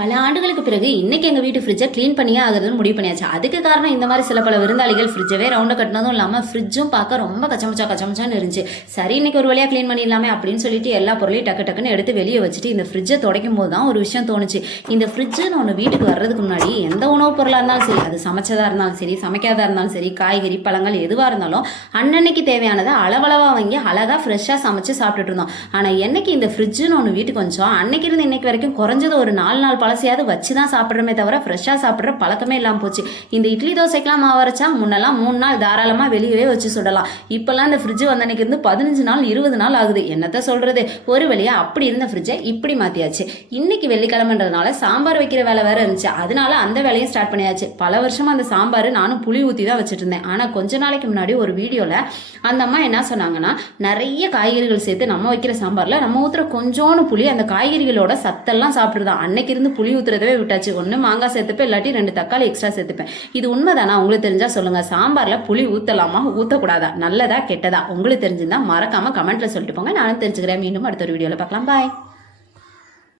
பல ஆண்டுகளுக்கு பிறகு இன்னைக்கு எங்கள் வீட்டு ஃப்ரிட்ஜை க்ளீன் பண்ணியே ஆகுதுன்னு முடிவு பண்ணியாச்சு. அதுக்கு காரணம் இந்த மாதிரி சில பல விருந்தாளிகள் ஃப்ரிட்ஜவே ரவுண்டை கட்டினதும் இல்லாமல் ஃப்ரிட்ஜும் பார்க்க ரொம்ப கச்சமச்சான்னு இருந்துச்சு. சரி, இன்னைக்கு ஒரு வழியாக க்ளீன் பண்ணிடலாமே அப்படின்னு சொல்லிட்டு எல்லா பொருளையும் டக்குன்னு எடுத்து வெளியே வச்சுட்டு இந்த ஃப்ரிட்ஜை துடைக்கும் போது தான் ஒரு விஷயம் தோணுச்சு. இந்த ஃப்ரிட்ஜுன்னு ஒன்று வீட்டுக்கு வர்றதுக்கு முன்னாடி எந்த உணவுப் பொருளாக இருந்தாலும் சரி, அது சமைச்சதாக இருந்தாலும் சரி, சமைக்காதா இருந்தாலும் சரி, காய்கறி பழங்கள் எதுவாக இருந்தாலும் அன்னன்னைக்கு தேவையானதை அளவளவாக வாங்கி அழகாக ஃப்ரெஷ்ஷாக சமைச்சு சாப்பிட்டுட்டு இருந்தோம். ஆனால் என்னைக்கு இந்த ஃப்ரிட்ஜுன்னு ஒன்று வீட்டுக்கு வந்துச்சோம், அன்னைக்கு இருந்து இன்னைக்கு வரைக்கும் குறைஞ்சது ஒரு 4 நாள் பழசையாவது வச்சு தான் சாப்பிட்றமே தவிர ஃப்ரெஷ்ஷாக சாப்பிட்ற பழக்கமே இல்லாமல் போச்சு. இந்த இட்லி தோசைக்கெல்லாம் மாவு அரைச்சா முன்னெல்லாம் 3 நாள் தாராளமாக வெளியவே வச்சு சுடலாம். இப்போல்லாம் இந்த ஃப்ரிட்ஜ் வந்தன்னைக்கு இருந்து 15 நாள் 20 நாள் ஆகுது. என்னத்த சொல்கிறது, ஒரு வழியாக அப்படி இருந்த ஃப்ரிட்ஜை இப்படி மாற்றியாச்சு. இன்னைக்கு வெள்ளிக்கிழமைன்றதுனால சாம்பார் வைக்கிற வேலை வேறு இருந்துச்சு. அதனால அந்த வேலையும் ஸ்டார்ட் பண்ணியாச்சு. பல வருஷமாக அந்த சாம்பார் நானும் புளி ஊற்றி தான் வச்சுட்டு இருந்தேன். ஆனால் கொஞ்ச நாளைக்கு முன்னாடி ஒரு வீடியோவில் அந்த அம்மா என்ன சொன்னாங்கன்னா, நிறைய காய்கறிகள் சேர்த்து நம்ம வைக்கிற சாம்பாரில் நம்ம ஊற்றுற கொஞ்சோன்னு புளி அந்த காய்கறிகளோட சத்தெல்லாம் சாப்பிட்ருதான். அன்னைக்கு இருந்து புளி ஊற்றுறதவே விட்டாச்சு. ஒன்று மாங்காய் சேர்த்துப்பேன், இல்லாட்டி 2 தக்காளி எக்ஸ்ட்ரா சேர்த்துப்பேன். இது உண்மைதானா? உங்களுக்கு தெரிஞ்சா சொல்லுங்க. சாம்பாரில் புளி ஊற்றலாமா ஊற்றக்கூடாதா, நல்லதா கெட்டதா? உங்களுக்கு தெரிஞ்சிருந்தா மறக்காம கமெண்ட்ல சொல்லிட்டு போங்க. நானும் தெரிஞ்சுக்கிறேன். மீண்டும் அடுத்த ஒரு வீடியோவில் பார்க்கலாம். பாய்.